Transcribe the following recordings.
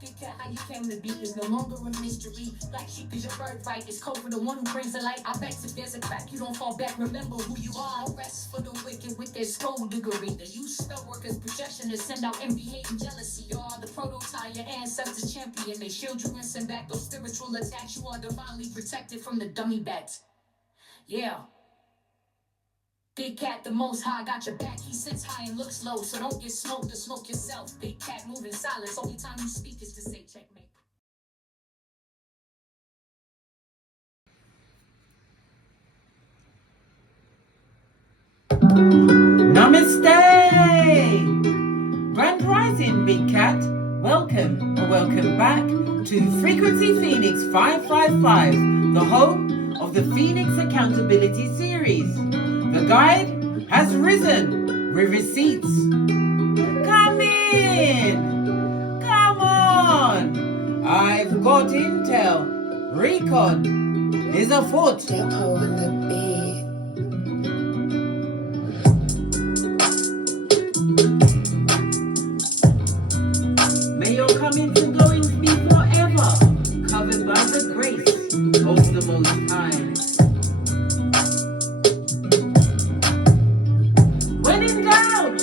How you came to be is no longer a mystery. Black sheep is your birthright. It's code for the one who brings the light. I bet if there's a crack, you don't fall back. Remember who you are. No rest for the wicked with their skullduggery. The use spell workers' projection to send out envy, hate, and jealousy. You are the prototype, your ancestors champion. They shield you and send back those spiritual attacks. You are divinely protected from the dummy bats. Yeah. Big Cat, the most high, got your back. He sits high and looks low, so don't get smoked or smoke yourself. Big Cat, move in silence. Only time you speak is to say checkmate. Namaste! Grand Rising, Big Cat. Welcome or welcome back to Frequency Phoenix 555, the home of the Phoenix Accountability Series. The guide has risen with receipts. Come in! Come on! I've got intel. Recon is afoot. Depot on the beat. May your comings and goings be forever covered by the grace of the Most High. When in doubt,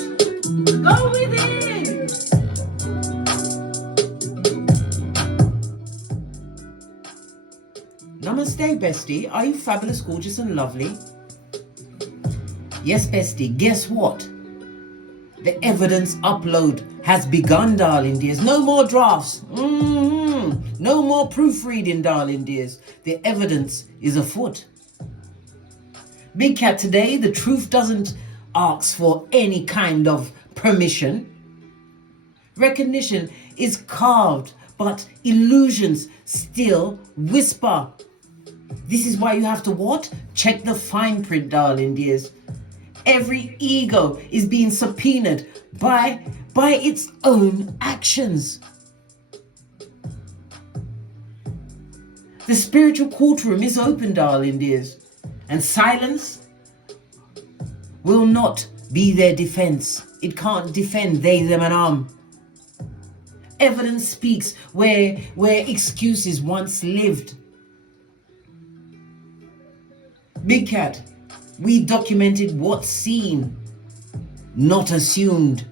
go within. Namaste, bestie. Are you fabulous, gorgeous, and lovely? Yes, bestie. Guess what? The evidence upload has begun, darling dears. No more drafts. No more proofreading, darling dears. The evidence is afoot. Big Cat, today the truth doesn't ask for any kind of permission. Recognition is carved, but illusions still whisper. This is why you have to what? Check the fine print, darling dears. Every ego is being subpoenaed by its own actions. The spiritual courtroom is open, darling dears, and silence will not be their defense. It can't defend they, them, and Evidence speaks where excuses once lived. Big Cat, we documented what's seen, not assumed.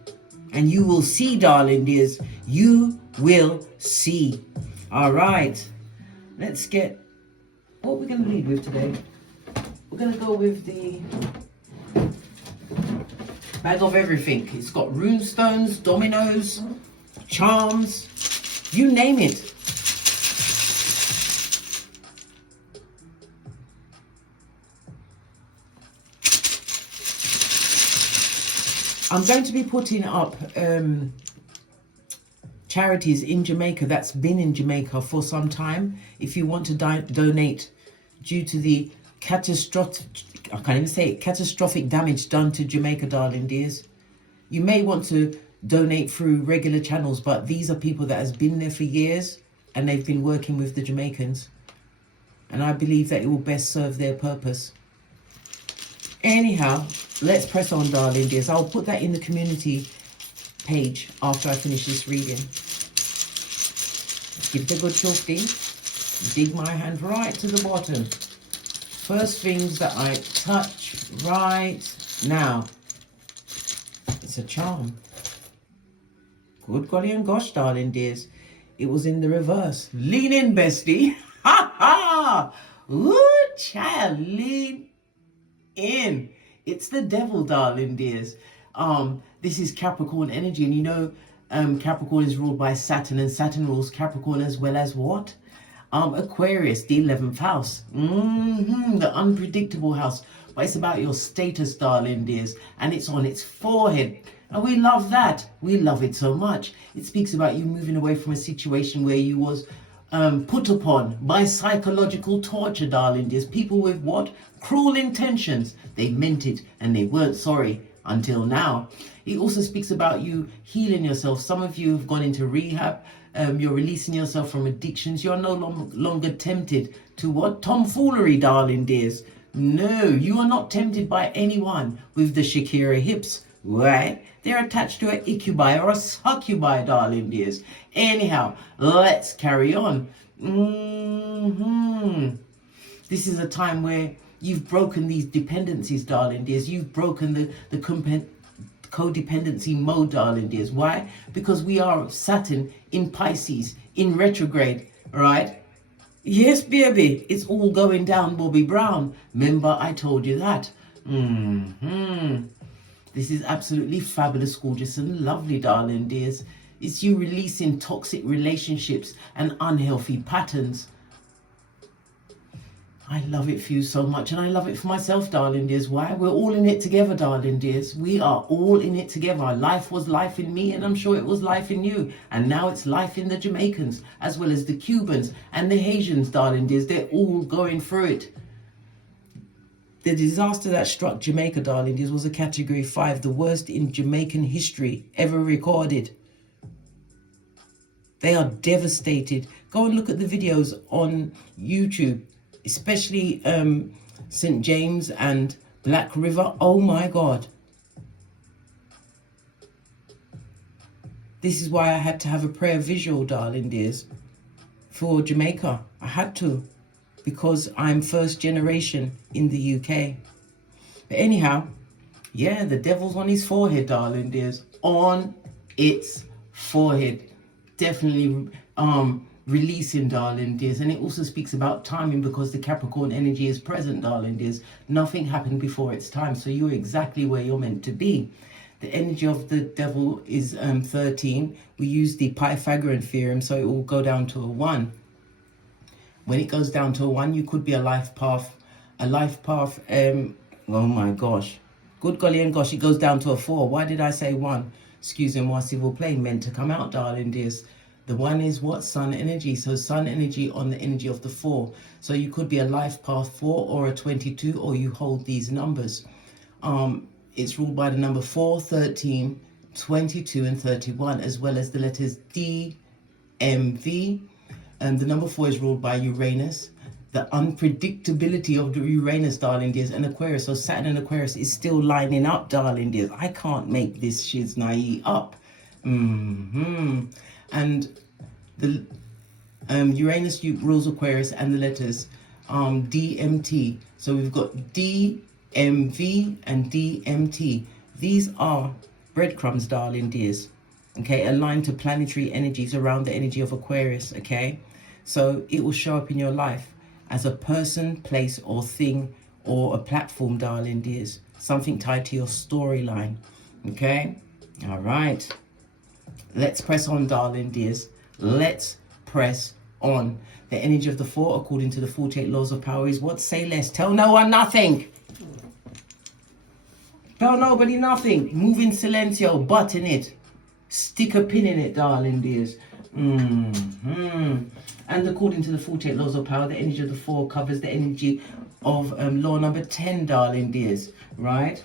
And you will see, darling dears, you will see. All right, let's get what we're going to lead with today. We're going to go with the bag of everything. It's got runestones, dominoes, charms, you name it. I'm going to be putting up charities in Jamaica that's been in Jamaica for some time. If you want to donate due to the catastrophic damage done to Jamaica, darling dears, you may want to donate through regular channels, but these are people that has been there for years and they've been working with the Jamaicans, and I believe that it will best serve their purpose. Anyhow, let's press on, darling dears. I'll put that in the community page after I finish this reading. Give it a good shofty. Dig my hand right to the bottom. First things that I touch right now. It's a charm. Good golly and gosh, darling dears. It was in the reverse. Lean in, bestie. Ha ha! Ooh, child, lean in. It's the devil, darling dears. This is Capricorn energy, and you know Capricorn is ruled by Saturn, and Saturn rules Capricorn as well as what? Aquarius, the 11th house. The unpredictable house. But it's about your status, darling dears, and it's on its forehead. And we love that. We love it so much. It speaks about you moving away from a situation where you was put upon by psychological torture, darling dears. People with what? Cruel intentions. They meant it and they weren't sorry until now. It also speaks about you healing yourself. Some of you have gone into rehab. You're releasing yourself from addictions. You're no longer tempted to what? Tomfoolery, darling dears. No, you are not tempted by anyone with the Shakira hips, right? They're attached to an incubi or a succubi, darling dears. Anyhow, let's carry on. This is a time where you've broken these dependencies, darling dears. You've broken the codependency mode, darling dears. Why? Because we are Saturn in Pisces, in retrograde, right? Yes, baby, it's all going down, Bobby Brown. Remember, I told you that. This is absolutely fabulous, gorgeous, and lovely, darling dears. It's you releasing toxic relationships and unhealthy patterns. I love it for you so much, and I love it for myself, darling dears. Why? We're all in it together, darling dears. We are all in it together. Life was life in me, and I'm sure it was life in you. And now it's life in the Jamaicans, as well as the Cubans and the Haitians, darling dears. They're all going through it. The disaster that struck Jamaica, darling dears, was a Category 5, the worst in Jamaican history ever recorded. They are devastated. Go and look at the videos on YouTube, especially St. James and Black River. Oh my God. This is why I had to have a prayer visual, darling dears, for Jamaica. I had to, because I'm first generation in the UK. But anyhow, yeah, the devil's on his forehead, darling dears. On its forehead. Definitely releasing, darling dears. And it also speaks about timing, because the Capricorn energy is present, darling dears. Nothing happened before its time, so you're exactly where you're meant to be. The energy of the devil is 13. We use the Pythagorean theorem, so it will go down to a 1. When it goes down to a 1, you could be a life path, oh my gosh, good golly and gosh, it goes down to a 4. Why did I say 1? Excusez-moi, s'il vous plaît, meant to come out, darling dears. The 1 is what? Sun energy. So sun energy on the energy of the 4. So you could be a life path 4 or a 22, or you hold these numbers. It's ruled by the number 4, 13, 22, and 31, as well as the letters D, M, V. And the number 4 is ruled by Uranus. The unpredictability of the Uranus, darling dears, and Aquarius. So Saturn and Aquarius is still lining up, darling dears. I can't make this shiznai up. And the Uranus rules Aquarius, and the letters DMT. So we've got DMV and DMT. These are breadcrumbs, darling dears. Okay, aligned to planetary energies around the energy of Aquarius. Okay, so it will show up in your life as a person, place, or thing, or a platform, darling dears. Something tied to your storyline. Okay, all right. Let's press on, darling dears. Let's press on. The energy of the 4, according to the 48 laws of power, is what? Say less. Tell no one nothing. Tell nobody nothing. Move in silencio. Button it. Stick a pin in it, darling dears. And according to the 48 laws of power, the energy of the 4 covers the energy of law number 10, darling dears. Right?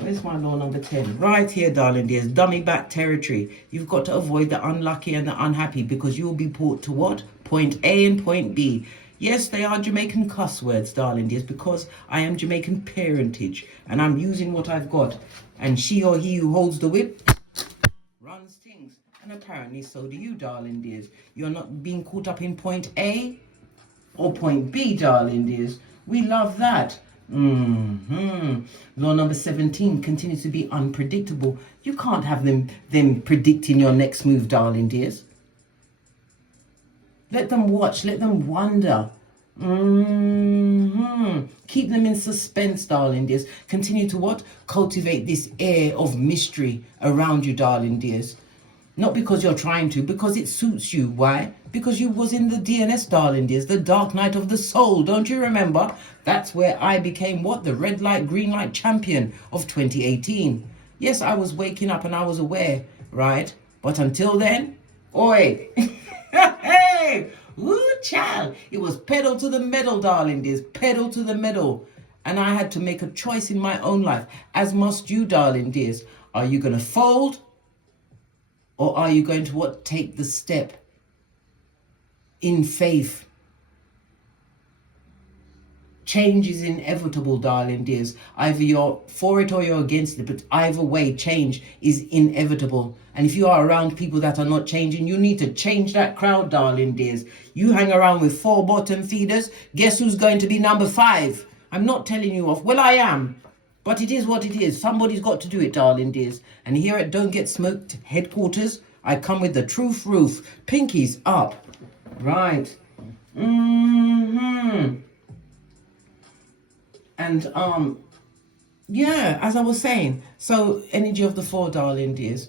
Where's my law number 10? Right here, darling dears. Dummy back territory. You've got to avoid the unlucky and the unhappy, because you'll be brought to what? Point A and point B. Yes, they are Jamaican cuss words, darling dears, because I am Jamaican parentage and I'm using what I've got. And she or he who holds the whip runs things. And apparently so do you, darling dears. You're not being caught up in point A or point B, darling dears. We love that. Law number 17 continues to be unpredictable. You can't have them predicting your next move, darling dears. Let them watch, let them wonder. Keep them in suspense, darling dears. Continue to what? Cultivate this air of mystery around you, darling dears. Not because you're trying to, because it suits you. Why? Because you was in the DNS, darling dears, the dark night of the soul. Don't you remember? That's where I became what? The red light, green light champion of 2018. Yes, I was waking up and I was aware, right? But until then, oi. Hey, woo, child. It was pedal to the metal, darling dears. Pedal to the metal. And I had to make a choice in my own life, as must you, darling dears. Are you going to fold? Or are you going to what? Take the step in faith. Change is inevitable, darling dears. Either you're for it or you're against it, but either way, change is inevitable. And if you are around people that are not changing, you need to change that crowd, darling dears. You hang around with 4 bottom feeders, guess who's going to be number 5? I'm not telling you off. Well, I am. But it is what it is. Somebody's got to do it, darling dears. And here at Don't Get Smoked headquarters, I come with the truth roof. Pinkies up. Right. And yeah, as I was saying, so energy of the 4, darling dears.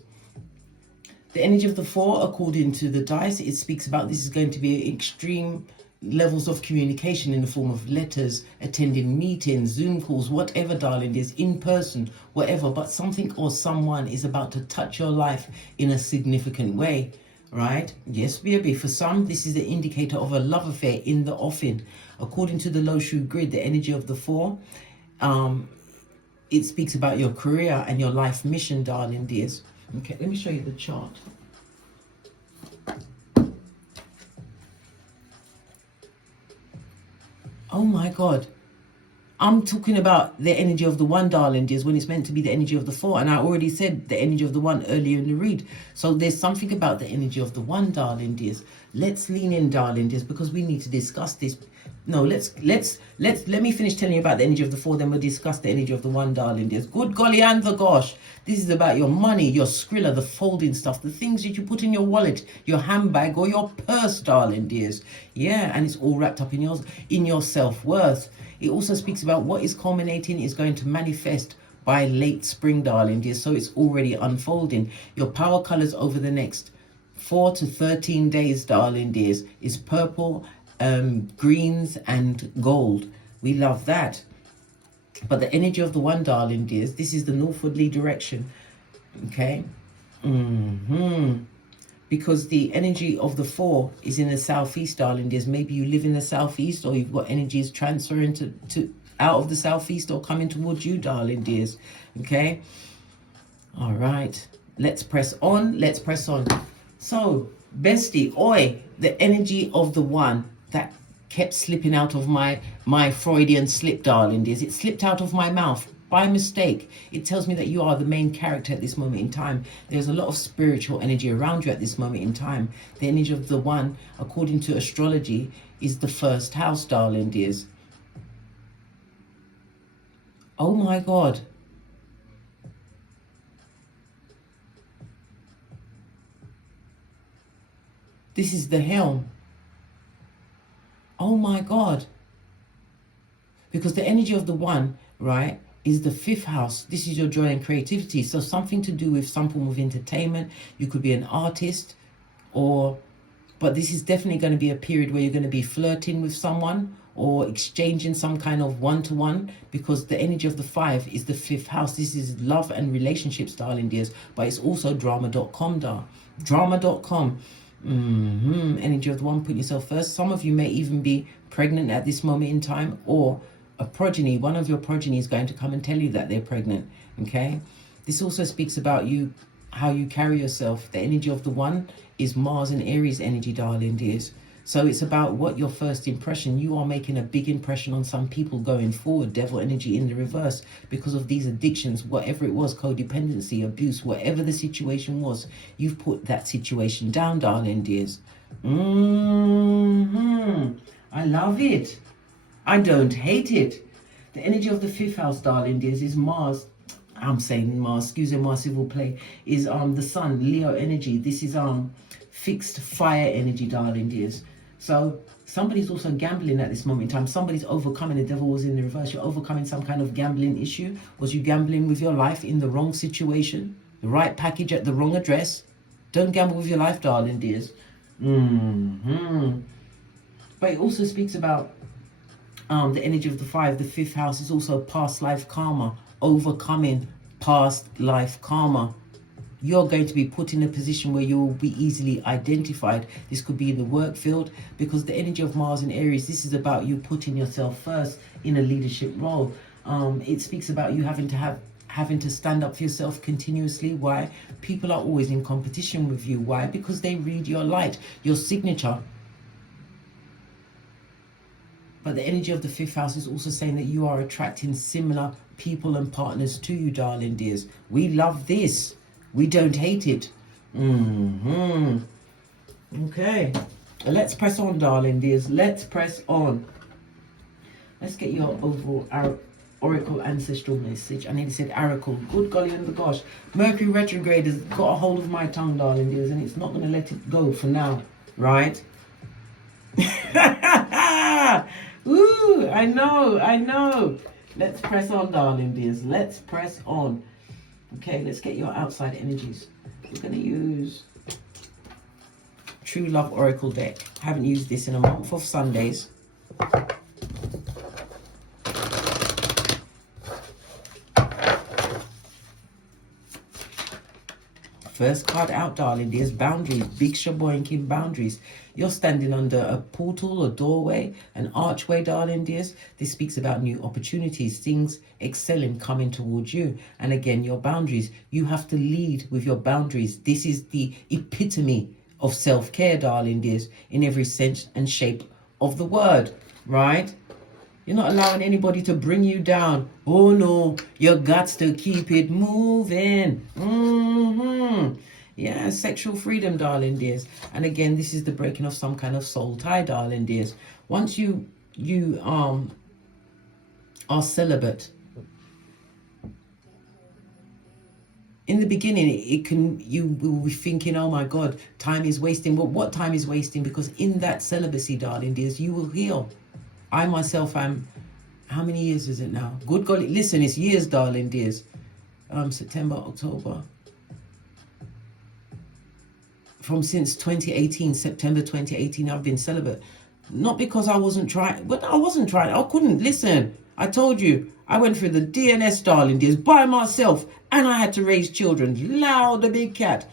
The energy of the 4, according to the dice, it speaks about this is going to be extreme levels of communication in the form of letters, attending meetings, Zoom calls, whatever, darling dears, in person, whatever. But something or someone is about to touch your life in a significant way, right? Yes, baby. For some, this is an indicator of a love affair in the offing. According to the low shoe grid, the energy of the 4, it speaks about your career and your life mission, darling dears. Okay, let me show you the chart. Oh my God. I'm talking about the energy of the 1, darling dears, when it's meant to be the energy of the 4. And I already said the energy of the 1 earlier in the read. So there's something about the energy of the 1, darling dears. Let's lean in, darling dears, because we need to discuss this. No, let me finish telling you about the energy of the 4, then we'll discuss the energy of the 1, darling dears. Good golly and the gosh. This is about your money, your skrilla, the folding stuff, the things that you put in your wallet, your handbag or your purse, darling dears. Yeah, and it's all wrapped up in your self-worth. It also speaks about what is culminating is going to manifest by late spring, darling dears. So it's already unfolding. Your power colors over the next 4 to 13 days, darling dears, is purple, greens and gold. We love that. But the energy of the 1, darling dears, this is the northwardly direction. Okay. Because the energy of the 4 is in the southeast, darling dears. Maybe you live in the southeast, or you've got energies transferring to out of the southeast or coming towards you, darling dears. Okay. All right. Let's press on. Let's press on. So, bestie, oi, the energy of the 1 that kept slipping out of my Freudian slip, darling dears. It slipped out of my mouth by mistake. It tells me that you are the main character at this moment in time. There's a lot of spiritual energy around you at this moment in time. The energy of the 1, according to astrology, is the 1st house, darling dears. Oh my God. This is the helm. Oh my God. Because the energy of the 1, right, is the 5th house. This is your joy and creativity. So something to do with some form of entertainment. You could be an artist, but this is definitely going to be a period where you're going to be flirting with someone or exchanging some kind of one-to-one, because the energy of the 5 is the 5th house. This is love and relationships, darling dears, but it's also drama.com, drama.com. Energy of the 1, put yourself first. Some of you may even be pregnant at this moment in time, or a progeny, one of your progeny is going to come and tell you that they're pregnant. Okay, this also speaks about you, how you carry yourself. The energy of the 1 is Mars and Aries energy, darling dears. So it's about what your first impression. You are making a big impression on some people going forward. Devil energy in the reverse, because of these addictions, whatever it was, codependency, abuse, whatever the situation was, you've put that situation down, darling dears. I love it. I don't hate it. The energy of the 5th house, darling dears, is Mars. I'm saying Mars, excuse me, Mars civil play, is the Sun, Leo energy. This is fixed fire energy, darling dears. So somebody's also gambling at this moment in time. Somebody's overcoming. The devil was in the reverse. You're overcoming some kind of gambling issue. Was you gambling with your life in the wrong situation? The right package at the wrong address? Don't gamble with your life, darling dears. But it also speaks about the energy of the 5. The 5th house is also past life karma. Overcoming past life karma. You're going to be put in a position where you will be easily identified. This could be in the work field, because the energy of Mars and Aries, this is about you putting yourself first in a leadership role. It speaks about you having to stand up for yourself continuously. Why? People are always in competition with you. Why? Because they read your light, your signature. But the energy of the 5th house is also saying that you are attracting similar people and partners to you, darling dears. We love this. We don't hate it. Okay. Let's press on, darling dears. Let's press on. Let's get your overall oracle ancestral message. I nearly said oracle. Good golly and the gosh. Mercury retrograde has got a hold of my tongue, darling dears, and it's not going to let it go for now. Right? Ooh, I know. Let's press on, darling dears. Let's press on. Okay, let's get your outside energies. We're going to use True Love Oracle deck. Haven't used this in a month of Sundays. First card out, darling dears. Boundaries. Big shaboinking boundaries. You're standing under a portal, a doorway, an archway, darling dears. This speaks about new opportunities, things excelling, coming towards you. And again, your boundaries. You have to lead with your boundaries. This is the epitome of self-care, darling dears, in every sense and shape of the word, right? You're not allowing anybody to bring you down. Oh no, you got to keep it moving. Yeah, sexual freedom, darling dears. And again, this is the breaking of some kind of soul tie, darling dears. Once you are celibate, in the beginning, you will be thinking, oh my God, time is wasting. But what time is wasting? Because in that celibacy, darling dears, you will heal. I myself am, how many years is it now? Good golly, listen, it's years, darling dears. September, October. From since 2018, September 2018, I've been celibate. Not because I wasn't trying, but I wasn't trying. I couldn't, listen, I told you, I went through the DNS, darling dears, by myself, and I had to raise children. Loud, a big cat.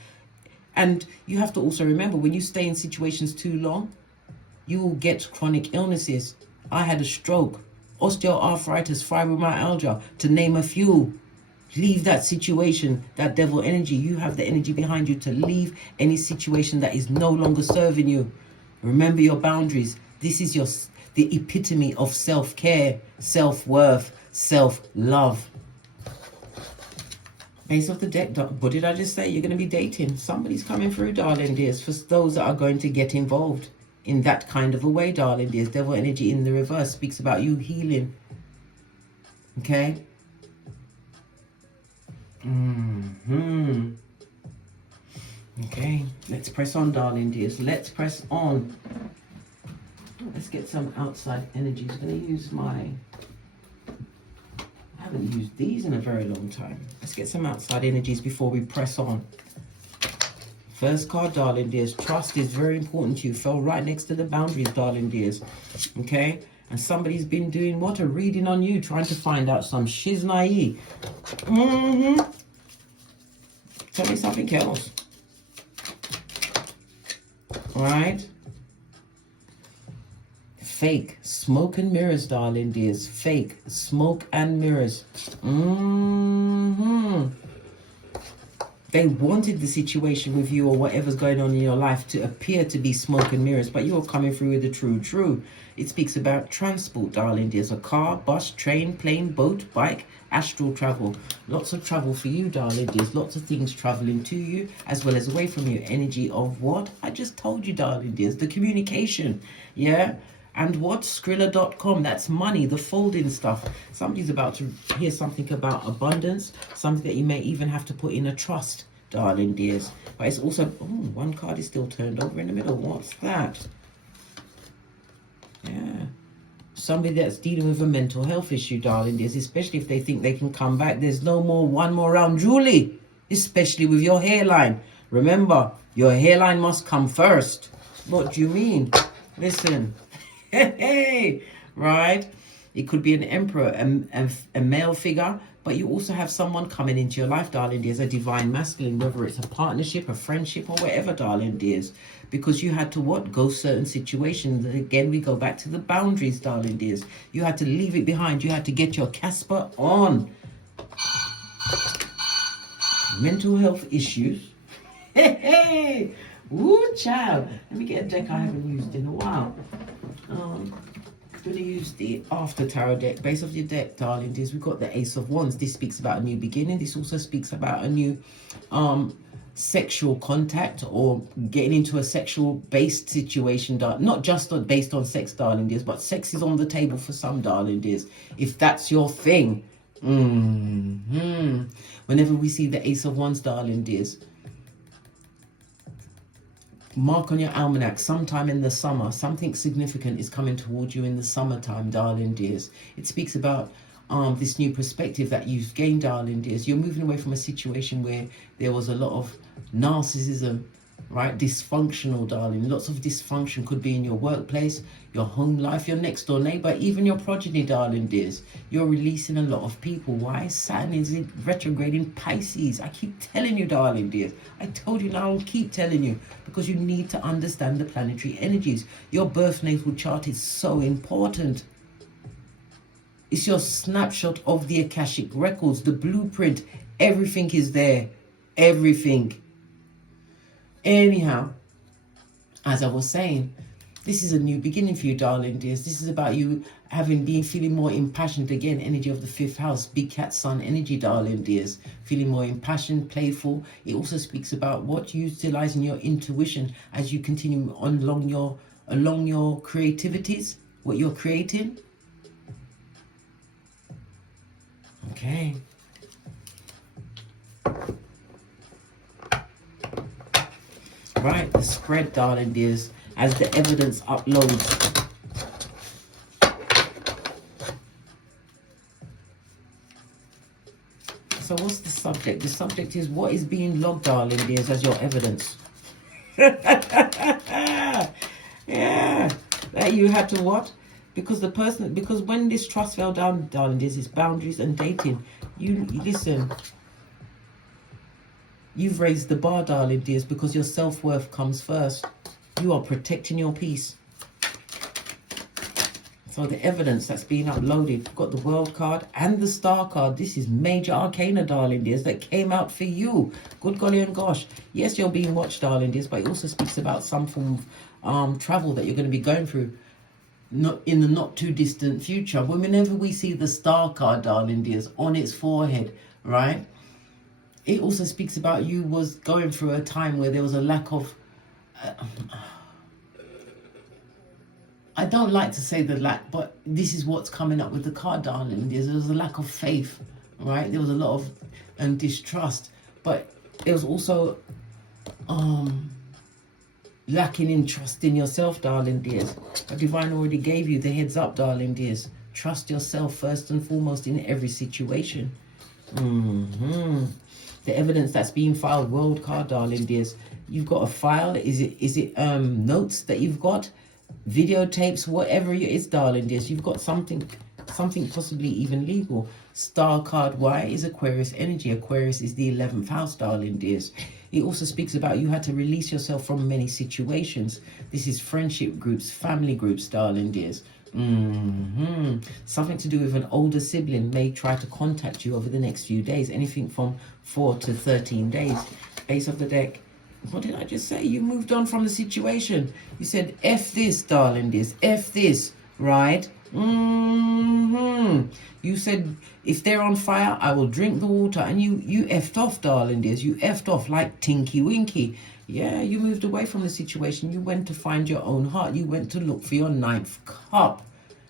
And you have to also remember, when you stay in situations too long, you will get chronic illnesses. I had a stroke, osteoarthritis, fibromyalgia, to name a few. Leave that situation, that devil energy. You have the energy behind you to leave any situation that is no longer serving you. Remember your boundaries. This is the epitome of self-care, self-worth, self-love. Ace of the deck. What did I just say? You're going to be dating. Somebody's coming through, darling dears, for those that are going to get involved in that kind of a way, darling dears. Devil energy in the reverse speaks about you healing. Okay? Okay, let's press on, darling dears. Let's press on. Let's get some outside energies. I'm going to use I haven't used these in a very long time. Let's get some outside energies before we press on. First card, darling dears. Trust is very important to you. Fell right next to the boundaries, darling dears. Okay? And somebody's been doing what? A reading on you, trying to find out some shiznai. Tell me something else. Right? Fake. Smoke and mirrors, darling dears. Fake. Smoke and mirrors. They wanted the situation with you or whatever's going on in your life to appear to be smoke and mirrors, but you're coming through with the true. It speaks about transport, darling dears. A car, bus, train, plane, boat, bike, astral travel. Lots of travel for you, darling dears. Lots of things traveling to you as well as away from you. Energy of what? I just told you, darling dears. The communication. Yeah? And what? Skrilla.com. That's money, the folding stuff. Somebody's about to hear something about abundance. Something that you may even have to put in a trust, darling dears. But it's also... Oh, one card is still turned over in the middle. What's that? Yeah. Somebody that's dealing with a mental health issue, darling dears. Especially if they think they can come back. There's no more one more round, Julie. Especially with your hairline. Remember, your hairline must come first. What do you mean? Listen... Hey, right? It could be an emperor, a male figure, but you also have someone coming into your life, darling dears, a divine masculine, whether it's a partnership, a friendship, or whatever, darling dears, because you had to what? Go certain situations. Again, we go back to the boundaries, darling dears. You had to leave it behind. You had to get your Casper on. Mental health issues. Hey, woo, child. Let me get a deck I haven't used in a while. going to use the after tarot deck. Base of your deck, darling dears, we've got the Ace of Wands. This speaks about a new beginning. This also speaks about a new sexual contact, or getting into a sexual based situation, not just based on sex, darling dears, but sex is on the table for some, darling dears, if that's your thing. Whenever we see the Ace of Wands, darling dears, mark on your almanac, sometime in the summer, something significant is coming towards you in the summertime, darling dears. It speaks about this new perspective that you've gained, darling dears. You're moving away from a situation where there was a lot of narcissism, right? Dysfunctional, darling. Lots of dysfunction could be in your workplace, your home life, your next door neighbor, even your progeny, darling dears. You're releasing a lot of people. Why? Saturn is in retrograde in Pisces. I keep telling you, darling dears. I told you, now I'll keep telling you, because you need to understand the planetary energies. Your birth natal chart is so important. It's your snapshot of the Akashic records, the blueprint. Everything is there. Everything. Anyhow, as I was saying, this is a new beginning for you, darling dears. This is about you feeling more impassioned. Again, energy of the 5th house, big cat sun energy, darling dears. Feeling more impassioned, playful. It also speaks about what utilizing your intuition as you continue on along your creativities, what you're creating. Okay. Right, the spread, darling dears, as the evidence uploads. So what's the subject? The subject is what is being logged, darling dears, as your evidence. Yeah, that you had to what? Because when this trust fell down, darling dears, it's boundaries and dating. You listen. You've raised the bar, darling dears, because your self-worth comes first. You are protecting your peace. So the evidence that's being uploaded, you've got the World card and the Star card. This is major arcana, darling dears, that came out for you. Good golly and gosh. Yes, you're being watched, darling dears, but it also speaks about some form of travel that you're going to be going through. Not in the not too distant future. Whenever we see the Star card, darling dears, on its forehead, right? It also speaks about you was going through a time where there was a lack of... I don't like to say the lack, but this is what's coming up with the card, darling. There was a lack of faith, right? There was a lot of distrust, but it was also lacking in trust in yourself, darling dears. But Divine already gave you the heads up, darling dears. Trust yourself first and foremost in every situation. The evidence that's being filed, World card, darling dears. You've got a file. Is it notes that you've got? Videotapes, whatever it is, darling dears. You've got something possibly even legal. Star card, why? Is Aquarius energy. Aquarius is the 11th house, darling dears. It also speaks about you had to release yourself from many situations. This is friendship groups, family groups, darling dears. Something to do with an older sibling may try to contact you over the next few days. Anything from 4 to 13 days. Base of the deck. What did I just say? You moved on from the situation. You said, F this, darling dears. F this, right? You said, if they're on fire, I will drink the water. And you effed off, darling dears. You effed off like Tinky Winky. Yeah, you moved away from the situation. You went to find your own heart. You went to look for your 9th cup.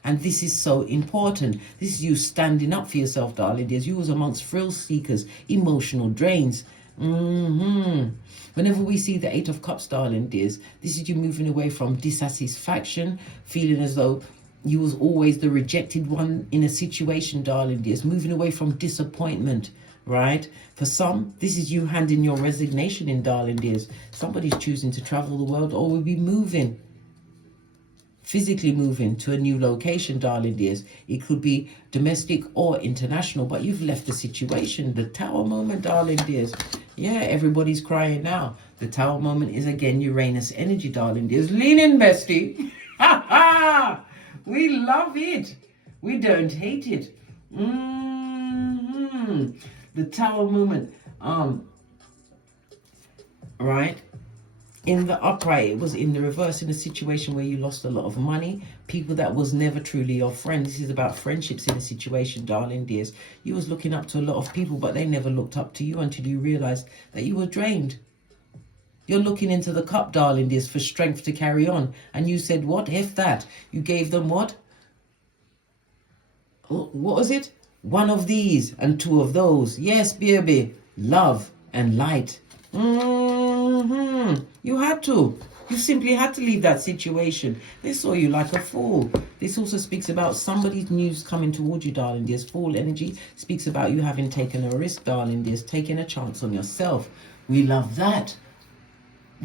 And this is so important. This is you standing up for yourself, darling dears. You was amongst thrill seekers, emotional drains. Whenever we see the 8 of Cups, darling dears, this is you moving away from dissatisfaction, feeling as though you was always the rejected one in a situation, darling dears. Moving away from disappointment, right? For some, this is you handing your resignation in, darling dears. Somebody's choosing to travel the world or will be moving. Physically moving to a new location, darling dears. It could be domestic or international, but you've left the situation. The Tower moment, darling dears. Yeah, everybody's crying now. The Tower moment is again Uranus energy, darling dears. Lean in, bestie. Ha ha! We love it. We don't hate it. The Tower moment. Right? in the upright, it was in the reverse, in a situation where you lost a lot of money, people that was never truly your friend. This is about friendships in a situation, darling dears. You was looking up to a lot of people, but they never looked up to you until you realized that you were drained. You're looking into the cup, darling dears, for strength to carry on. And you said, what? F that. You gave them what? What was it? One of these and two of those. Yes, baby. Love and light. You had to. You simply had to leave that situation. They saw you like a fool. This also speaks about somebody's news coming towards you, darling dears. Fool energy speaks about you having taken a risk, darling dears, taking a chance on yourself. We love that.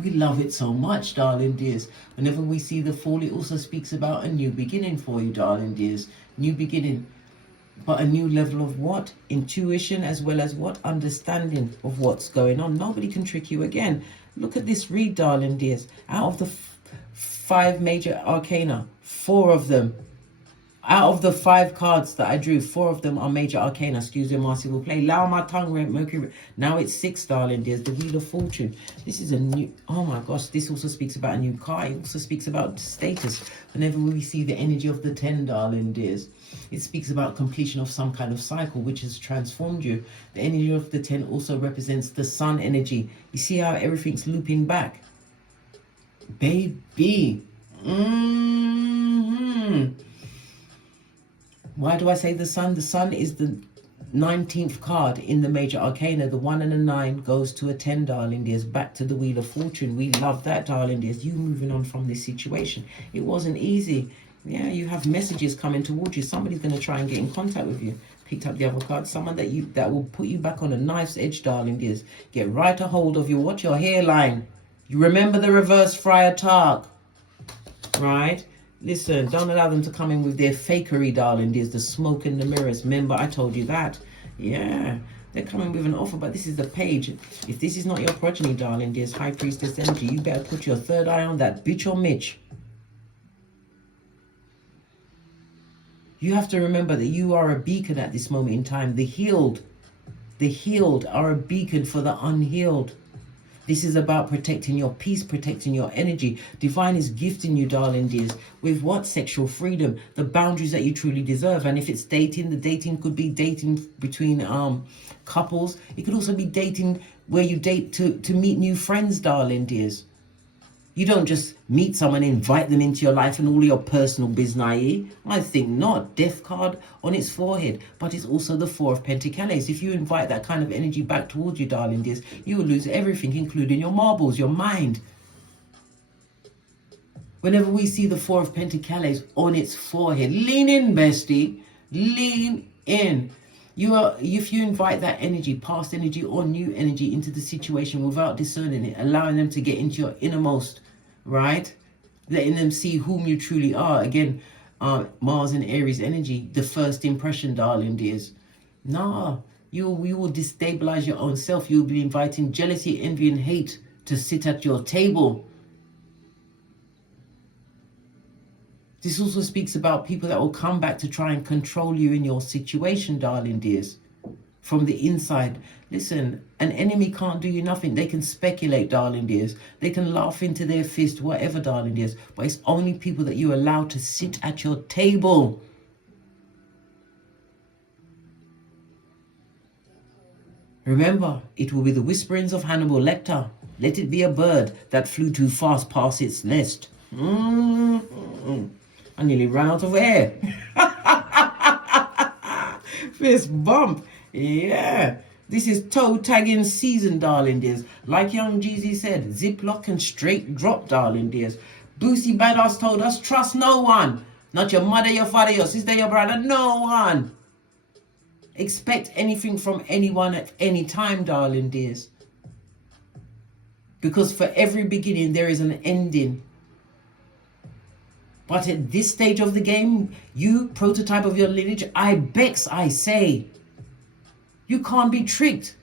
We love it so much, darling dears. Whenever we see the Fool, it also speaks about a new beginning for you, darling dears. New beginning. But a new level of what? Intuition, as well as what? Understanding of what's going on. Nobody can trick you again. Look at this read, darling dears. Out of the 5 major arcana, 4 of them, out of the 5 cards that I drew, 4 of them are major arcana. Excuse me, Marcy will play. Allow my tongue, Mercury. Now it's 6, darling dears. The Wheel of Fortune. This is a new, oh my gosh, this also speaks about a new car. It also speaks about status. Whenever we see the energy of the 10, darling dears, it speaks about completion of some kind of cycle which has transformed you. The energy of the 10 also represents the sun energy. You see how everything's looping back? Baby. Why do I say the sun? The sun is the 19th card in the major arcana. The 1 and the 9 goes to a 10, darling dears, back to the Wheel of Fortune. We love that, darling dears. You moving on from this situation. It wasn't easy. Yeah, you have messages coming towards you. Somebody's going to try and get in contact with you. Picked up the other card. Someone that will put you back on a knife's edge, darling dears. Get right a hold of you. Watch your hairline. You remember the reverse Friar Tark, right? Listen, don't allow them to come in with their fakery, darling dears. The smoke and the mirrors. Remember, I told you that. Yeah, they're coming with an offer, but this is the page. If this is not your progeny, darling dears, High Priestess energy, you better put your third eye on that bitch or Mitch. You have to remember that you are a beacon at this moment in time. The healed are a beacon for the unhealed. This is about protecting your peace, protecting your energy. Divine is gifting you, darling dears, with what? Sexual freedom, the boundaries that you truly deserve. And if it's dating, the dating could be dating between couples. It could also be dating where you date to meet new friends, darling dears. You don't just meet someone, invite them into your life and all your personal business. I think not. Death card on its forehead. But it's also the 4 of Pentacles. If you invite that kind of energy back towards you, darling dears, you will lose everything, including your marbles, your mind. Whenever we see the 4 of Pentacles on its forehead, lean in, bestie. Lean in. If you invite that energy, past energy or new energy, into the situation without discerning it, allowing them to get into your innermost, right? Letting them see whom you truly are. Again, Mars and Aries energy, the first impression, darling dears. Nah, you will destabilize your own self. You'll be inviting jealousy, envy, and hate to sit at your table. This also speaks about people that will come back to try and control you in your situation, darling dears. From the inside. Listen, an enemy can't do you nothing. They can speculate, darling dears. They can laugh into their fist, whatever, darling dears. But it's only people that you allow to sit at your table. Remember, it will be the whisperings of Hannibal Lecter. Let it be a bird that flew too fast past its nest. I nearly ran out of air. Fist bump. Yeah. This is toe tagging season, darling dears. Like young Jeezy said, ziplock and straight drop, darling dears. Boosie Badass told us, trust no one. Not your mother, your father, your sister, your brother, no one. Expect anything from anyone at any time, darling dears. Because for every beginning, there is an ending. But at this stage of the game, you, prototype of your lineage, I begs, I say, you can't be tricked.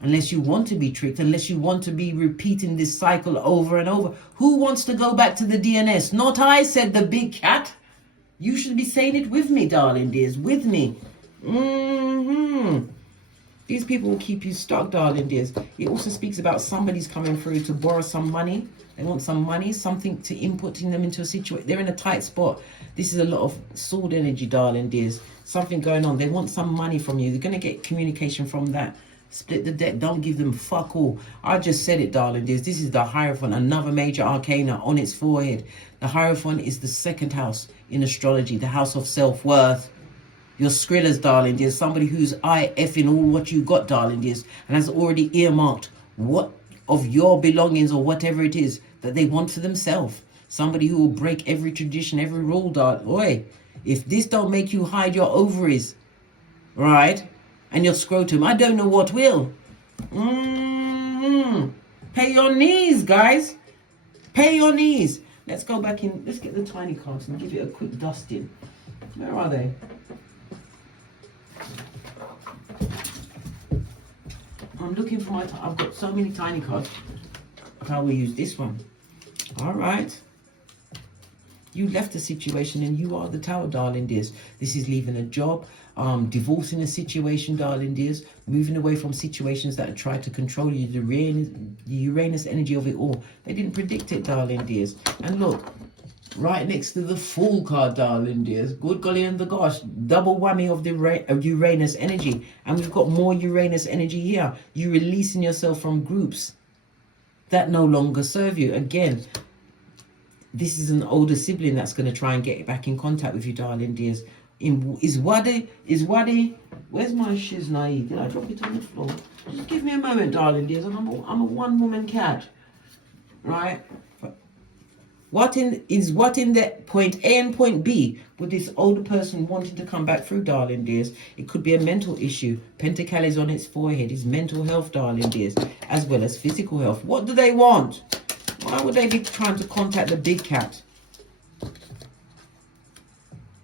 Unless you want to be tricked, unless you want to be repeating this cycle over and over. Who wants to go back to the DNS? Not I, said the big cat. You should be saying it with me, darling dears, with me. These people will keep you stuck, darling dears. It also speaks about somebody's coming through to borrow some money. They want some money, something to inputting them into a situation. They're in a tight spot. This is a lot of sword energy, darling dears. Something going on. They want some money from you. They're going to get communication from that. Split the deck. Don't give them fuck all. I just said it, darling dears. This is the Hierophant, another major arcana on its forehead. The Hierophant is the second house in astrology, the house of self-worth. Your Skrillers, darling dears, somebody who's effing all what you got, darling dears, and has already earmarked what of your belongings or whatever it is that they want for themselves. Somebody who will break every tradition, every rule, darling. Oi, if this don't make you hide your ovaries, right, and your scrotum, I don't know what will. Pay your knees, guys. Pay your knees. Let's go back in. Let's get the tiny cards and give it a quick dusting. Where are they? I'm looking for my... I've got so many tiny cards. How we use this one. All right. You left the situation and you are the Tower, darling dears. This is leaving a job, divorcing a situation, darling dears, moving away from situations that try to control you, the Uranus energy of it all. They didn't predict it, darling dears. And look, right next to the Fool card, darling dears. Good golly and the gosh. Double whammy of the Uranus energy. And we've got more Uranus energy here. You releasing yourself from groups that no longer serve you. Again, this is an older sibling that's going to try and get back in contact with you, darling dears. Is Wadi, where's my shiznai? Did I drop it on the floor? Just give me a moment, darling dears. I'm a one-woman cat, right? What in the point A and point B with this older person wanting to come back through, darling dears? It could be a mental issue. Pentacle is on its forehead. It's mental health, darling dears, as well as physical health. What do they want? Why would they be trying to contact the big cat?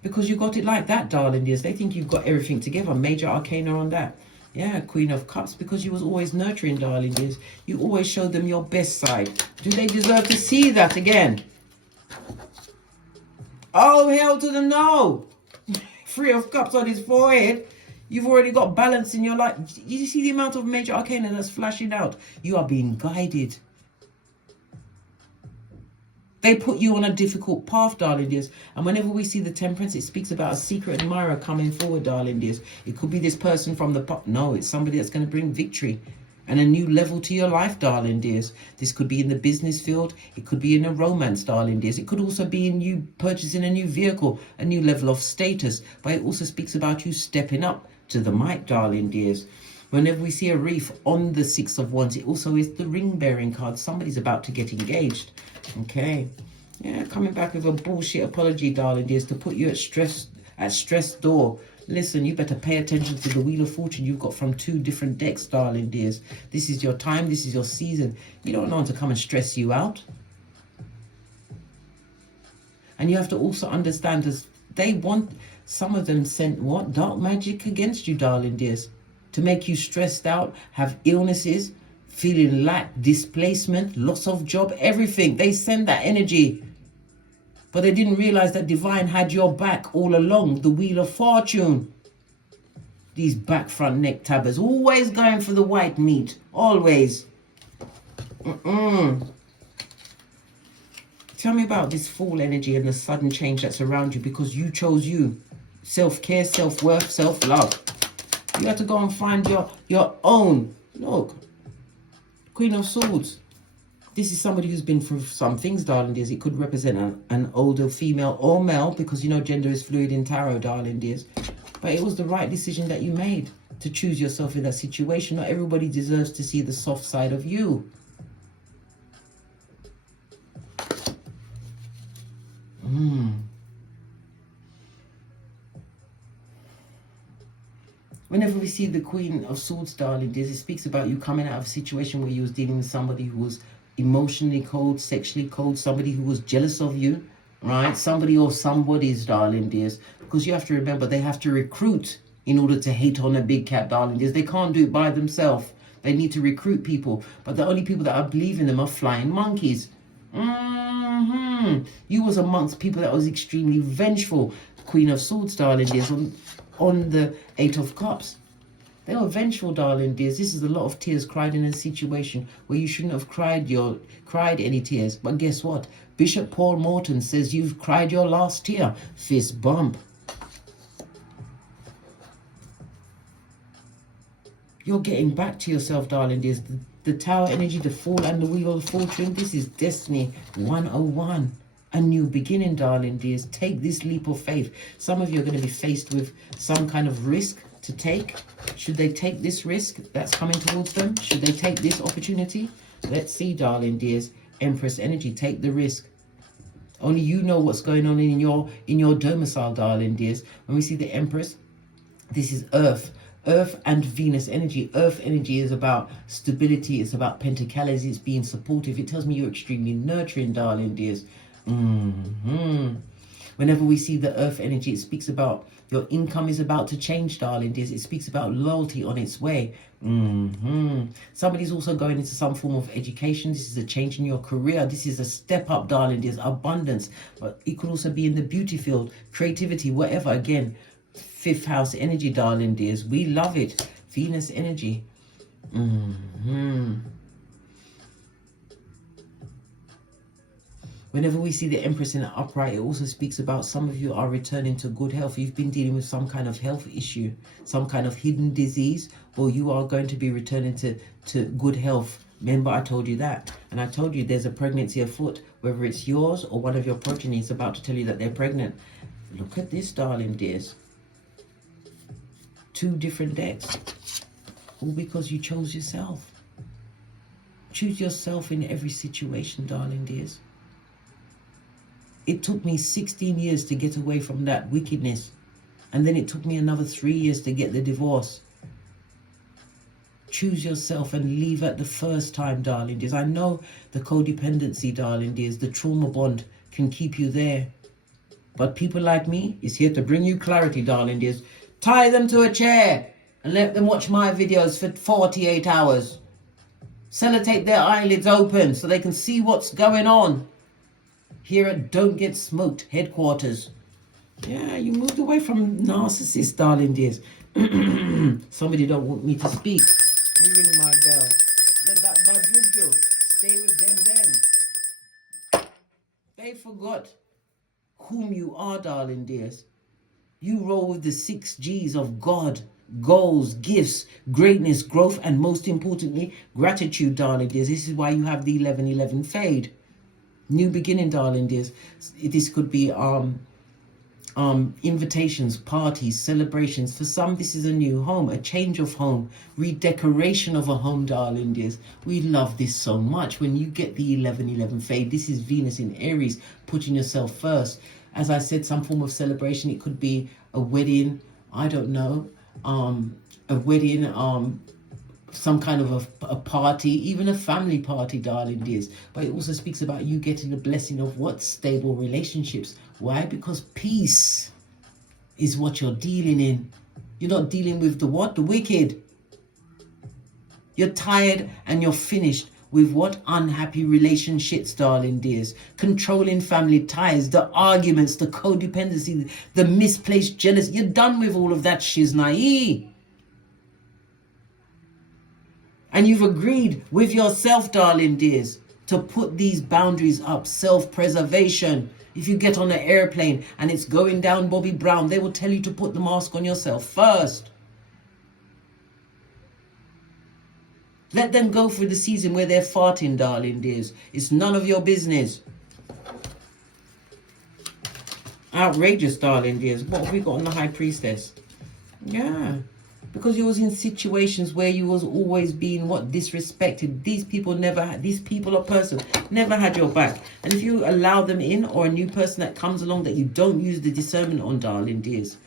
Because you got it like that, darling dears. They think you've got everything together. Major arcana on that. Yeah, Queen of Cups, because you was always nurturing, darling dears. You always showed them your best side. Do they deserve to see that again? Oh, hell to the no. 3 of Cups on his forehead. You've already got balance in your life. You see the amount of major arcana that's flashing out. You are being guided. They put you on a difficult path, darling dears. And whenever we see the Temperance, it speaks about a secret admirer coming forward, darling dears. It could be this person from the past. No, it's somebody that's going to bring victory and a new level to your life, darling dears. This could be in the business field. It could be in a romance, darling dears. It could also be in you purchasing a new vehicle, a new level of status. But it also speaks about you stepping up to the mic, darling dears. Whenever we see a reef on the 6 of Wands, it also is the ring-bearing card. Somebody's about to get engaged. Okay. Yeah, coming back with a bullshit apology, darling dears, to put you at stress door. Listen, you better pay attention to the Wheel of Fortune you've got from 2 different decks, darling dears. This is your time. This is your season. You don't want to come and stress you out. And you have to also understand this. They want, some of them sent what? Dark magic against you, darling dears. To make you stressed out, have illnesses, feeling lack, displacement, loss of job, everything. They send that energy. But they didn't realize that Divine had your back all along. The Wheel of Fortune. These back front neck tabbers. Always going for the white meat. Always. Tell me about this Fool energy and the sudden change that's around you because you chose you. Self-care, self-worth, self-love. You have to go and find your own. Look. Queen of Swords. This is somebody who's been through some things, darling dears. It could represent an older female or male because, you know, gender is fluid in tarot, darling dears. But it was the right decision that you made to choose yourself in that situation. Not everybody deserves to see the soft side of you. Whenever we see the Queen of Swords, darling dears, it speaks about you coming out of a situation where you was dealing with somebody who was emotionally cold, sexually cold, somebody who was jealous of you, right? Somebody or somebody's, darling dears. Because you have to remember, they have to recruit in order to hate on a big cat, darling dears. They can't do it by themselves. They need to recruit people. But the only people that are believing them are flying monkeys. You was amongst people that was extremely vengeful. Queen of Swords, darling dears, on the 8 of Cups. They were vengeful, darling dears. This is a lot of tears cried in a situation where you shouldn't have cried any tears. But guess what? Bishop Paul Morton says you've cried your last tear. Fist bump. You're getting back to yourself, darling dears. The Tower energy, the Fool and the Wheel of Fortune. This is Destiny 101. A new beginning, darling dears. Take this leap of faith. Some of you are going to be faced with some kind of risk to take. Should they take this risk that's coming towards them? Should they take this opportunity? Let's see, darling dears. Empress energy, take the risk. Only you know what's going on in your domicile, darling dears. When we see the Empress, this is Earth and Venus energy. Earth energy is about stability. It's about pentacles. It's being supportive. It tells me you're extremely nurturing, darling dears. Whenever we see the Earth energy, it speaks about your income is about to change, darling dears. It speaks about loyalty on its way. Somebody's also going into some form of education. This is a change in your career. This is a step up, darling dears. Abundance. But it could also be in the beauty field, creativity, whatever. Again, 5th house energy, darling dears. We love it. Venus energy. Whenever we see the Empress in an upright, it also speaks about some of you are returning to good health. You've been dealing with some kind of health issue, some kind of hidden disease, or you are going to be returning to good health. Remember, I told you that. And I told you there's a pregnancy afoot, whether it's yours or one of your progeny is about to tell you that they're pregnant. Look at this, darling dears. 2 different decks. All because you chose yourself. Choose yourself in every situation, darling dears. It took me 16 years to get away from that wickedness. And then it took me another 3 years to get the divorce. Choose yourself and leave at the first time, darling dears. I know the codependency, darling dears, the trauma bond can keep you there. But people like me is here to bring you clarity, darling dears. Tie them to a chair and let them watch my videos for 48 hours. Sellotape their eyelids open so they can see what's going on. Here at Don't Get Smoked headquarters. Yeah, you moved away from narcissists, darling dears. Somebody don't want me to speak. You ring my bell. Let that bad juju stay with them. They forgot whom you are, darling dears. You roll with the 6 G's of God, goals, gifts, greatness, growth, and most importantly, gratitude, darling dears. This is why you have the 1111 fade. New beginning, darling dears. This could be invitations, parties, celebrations. For some, this is a new home, a change of home, redecoration of a home, darling dears. We love this so much. When you get the 1111 fade, this is Venus in Aries, putting yourself first. As I said, some form of celebration. It could be a wedding, I don't know, a wedding, some kind of a party, even a family party, darling dears. But it also speaks about you getting the blessing of what? Stable relationships. Why? Because peace is what you're dealing in. You're not dealing with the what? The wicked. You're tired and you're finished with what? Unhappy relationships, darling dears. Controlling family ties, the arguments, the codependency, the misplaced jealousy. You're done with all of that shiznai. And you've agreed with yourself, darling dears, to put these boundaries up. Self-preservation. If you get on an airplane and it's going down Bobby Brown, they will tell you to put the mask on yourself first. Let them go through the season where they're farting, darling dears. It's none of your business. Outrageous, darling dears. What have we got on the High Priestess? Yeah. Because you was in situations where you was always being what? Disrespected. These people or person never had your back. And if you allow them in, or a new person that comes along that you don't use the discernment on, darling dears,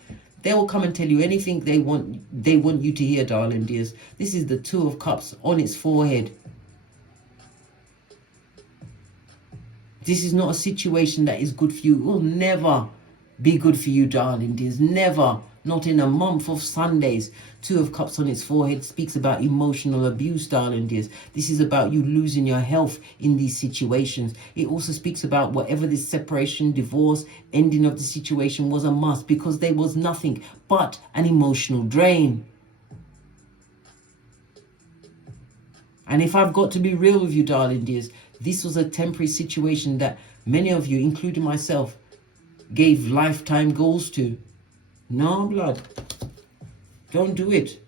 they will come and tell you anything they want you to hear, darling dears. This is the 2 of Cups on its forehead. This is not a situation that is good for you. It will never be good for you, darling dears. Never. Not in a month of Sundays. 2 of Cups on its forehead speaks about emotional abuse, darling dears. This is about you losing your health in these situations. It also speaks about whatever this separation, divorce, ending of the situation was a must, because there was nothing but an emotional drain. And if I've got to be real with you, darling dears, this was a temporary situation that many of you, including myself, gave lifetime goals to. No, blood. Don't do it.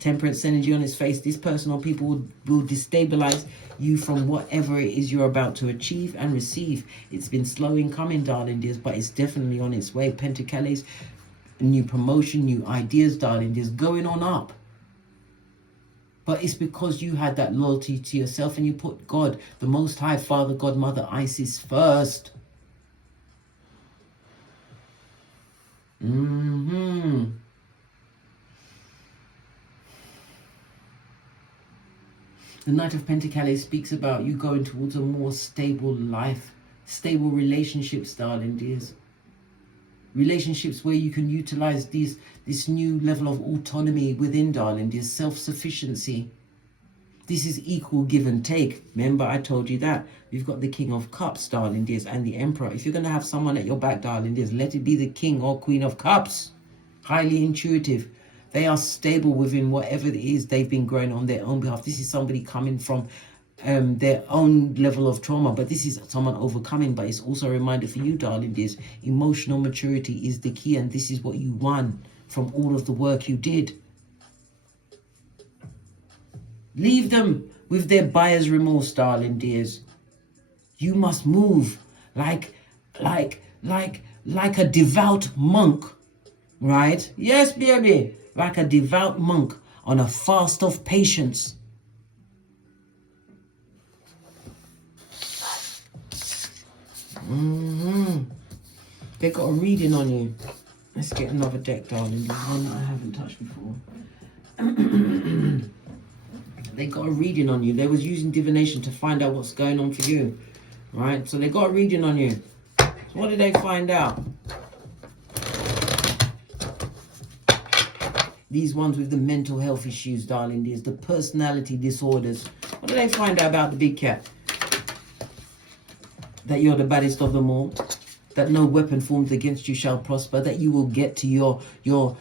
Temperance energy on his face. This person or people will destabilize you from whatever it is you're about to achieve and receive. It's been slow in coming, darling dears, but it's definitely on its way. Pentacles, new promotion, new ideas, darling dears, going on up. But it's because you had that loyalty to yourself and you put God, the Most High, Father, God, Mother, Isis first. The Knight of Pentacles speaks about you going towards a more stable life, stable relationships, darling dears. Relationships where you can utilize this new level of autonomy within, darling dears, self-sufficiency. This is equal give and take. Remember, I told you that. We've got the King of Cups, darling dears, and the Emperor. If you're going to have someone at your back, darling dears, let it be the King or Queen of Cups. Highly intuitive. They are stable within whatever it is they've been growing on their own behalf. This is somebody coming from their own level of trauma, but this is someone overcoming. But it's also a reminder for you, darling dears, emotional maturity is the key, and this is what you won from all of the work you did. Leave them with their buyer's remorse, darling dears. You must move like a devout monk, right? Yes, baby, like a devout monk on a fast of patience. They got a reading on you. Let's get another deck, darling. There's one that I haven't touched before. They got a reading on you. They was using divination to find out what's going on for you, right? So they got a reading on you. So what did they find out? These ones with the mental health issues, darling dears, the personality disorders. What did they find out about the big cat? That you're the baddest of them all. That no weapon formed against you shall prosper. That you will get to your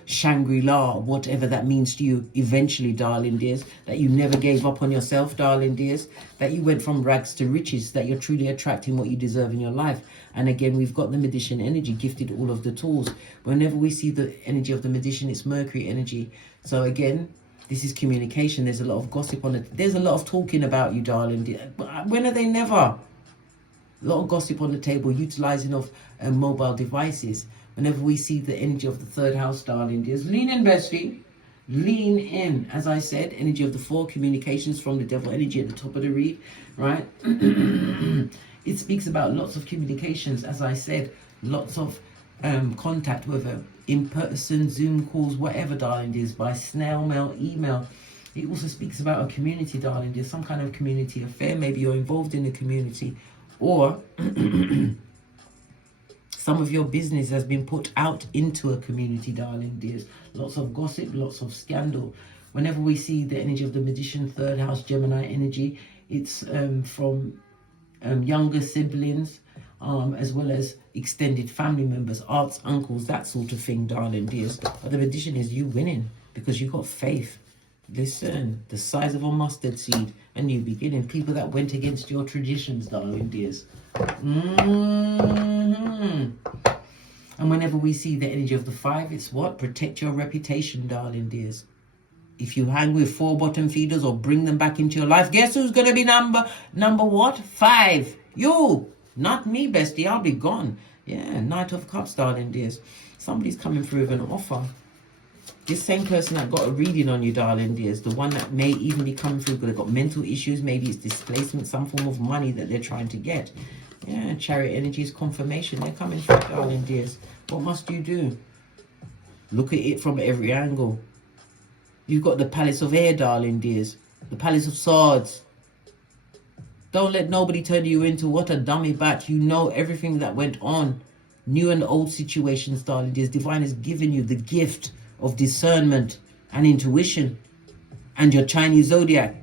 Shangri-La, whatever that means to you eventually, darling dears. That you never gave up on yourself, darling dears. That you went from rags to riches. That you're truly attracting what you deserve in your life. And again, we've got the magician energy, gifted all of the tools. Whenever we see the energy of the magician, it's Mercury energy. So again, this is communication. There's a lot of gossip on it. There's a lot of talking about you, darling dear. When are they never? A lot of gossip on the table, utilizing of mobile devices. Whenever we see the energy of the third house, darling dears, lean in, bestie. Lean in. As I said, energy of the four, communications from the devil, energy at the top of the read, right? It speaks about lots of communications, as I said, lots of contact, whether in person, Zoom calls, whatever, darling dears, by snail mail, email. It also speaks about a community, darling dears, some kind of community affair. Maybe you're involved in a community, or some of your business has been put out into a community, darling dears. Lots of gossip, lots of scandal. Whenever we see the energy of the magician, third house, Gemini energy, it's from younger siblings, as well as extended family members, aunts, uncles, that sort of thing, darling dears. But the magician is you winning because you got faith. Listen, the size of a mustard seed, a new beginning. People that went against your traditions, darling dears. And whenever we see the energy of the five, it's what? Protect your reputation, darling dears. If you hang with four bottom feeders or bring them back into your life, guess who's going to be number what? 5. You. Not me, bestie. I'll be gone. Yeah, Knight of Cups, darling dears. Somebody's coming through with an offer. This same person that got a reading on you, darling dears, the one that may even be coming through because they've got mental issues, maybe it's displacement, some form of money that they're trying to get. Yeah, Chariot energy is confirmation. They're coming through, darling dears. What must you do? Look at it from every angle. You've got the Palace of Air, darling dears. The Palace of Swords. Don't let nobody turn you into what a dummy bat. You know everything that went on. New and old situations, darling dears. Divine has given you the gift of discernment and intuition. And your Chinese zodiac.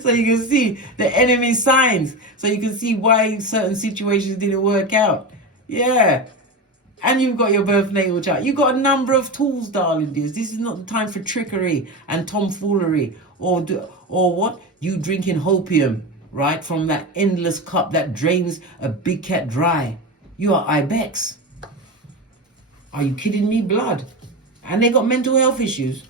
So you can see the enemy signs. So you can see why certain situations didn't work out. Yeah. And you've got your birth natal chart. You've got a number of tools, darling dears. This is not the time for trickery and tomfoolery or what? You drinking hopium, right, from that endless cup that drains a big cat dry. You are ibex. Are you kidding me? Blood. And they got mental health issues.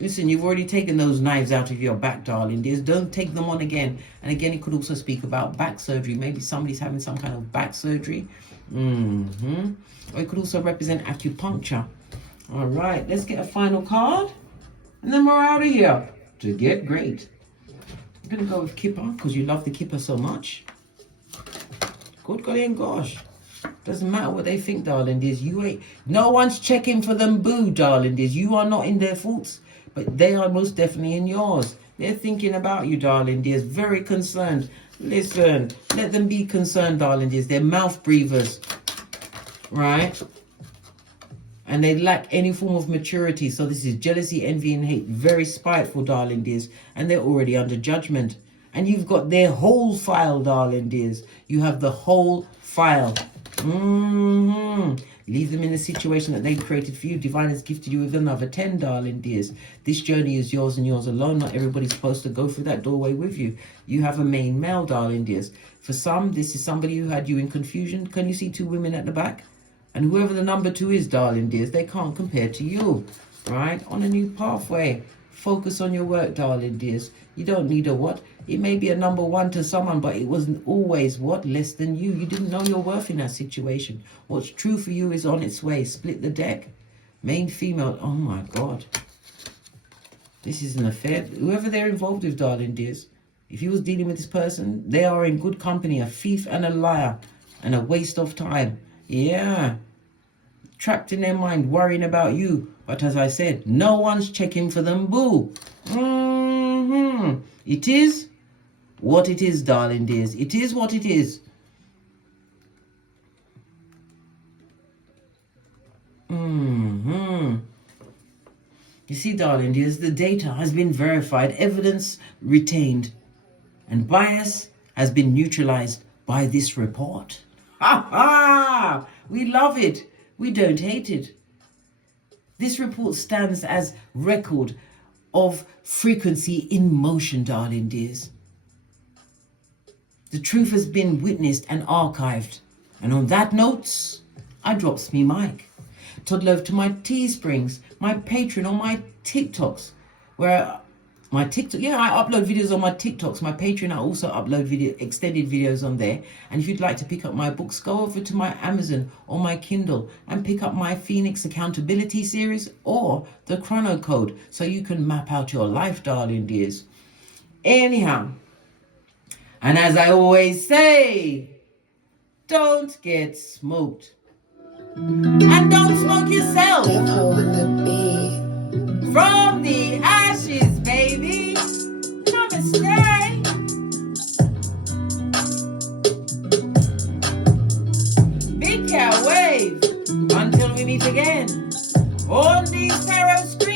Listen, you've already taken those knives out of your back, darling dears. Don't take them on again. And again, it could also speak about back surgery. Maybe somebody's having some kind of back surgery. Or it could also represent acupuncture. All right, let's get a final card. And then we're out of here. To get great. I'm going to go with Kipper because you love the Kipper so much. Good golly and gosh. Doesn't matter what they think, darling dears. You ain't. No one's checking for them, boo, darling dears. You are not in their thoughts, but they are most definitely in yours. They're thinking about you, darling dears. Very concerned. Listen, let them be concerned, darling dears. They're mouth breathers, right? And they lack any form of maturity. So this is jealousy, envy, and hate. Very spiteful, darling dears. And they're already under judgment. And you've got their whole file, darling dears. You have the whole file. Leave them in the situation that they've created for you. Divine has gifted you with another 10, darling dears. This journey is yours and yours alone. Not everybody's supposed to go through that doorway with you. You have a main male, darling dears. For some, this is somebody who had you in confusion. Can you see 2 women at the back? And whoever the number 2 is, darling dears, they can't compare to you, right? On a new pathway. Focus on your work, darling dears. You don't need a what? It may be a number 1 to someone, but it wasn't always what? Less than you. You didn't know your worth in that situation. What's true for you is on its way. Split the deck. Main female. Oh my God. This is an affair. Whoever they're involved with, darling dears, if you was dealing with this person, they are in good company. A thief and a liar and a waste of time. Yeah. Trapped in their mind, worrying about you. But as I said, no one's checking for them, boo. It is what it is, darling dears. It is what it is. You see, darling dears, the data has been verified, evidence retained, and bias has been neutralized by this report. Ha ha! We love it. We don't hate it. This report stands as record of frequency in motion, darling dears. The truth has been witnessed and archived. And on that note, I drops me mic. Toddle over to my Teesprings, my Patreon, or my TikToks, where my TikTok, I upload videos on my TikToks. My Patreon, I also upload extended videos on there. And if you'd like to pick up my books, go over to my Amazon or my Kindle and pick up my Phoenix Accountability series or the Chrono Code, so you can map out your life, darling dears. Anyhow, and as I always say, don't get smoked. And don't smoke yourself. Keep holding the beat. From the ashes, baby. Namaste. Big cat wave. Until we meet again on these tarot screens.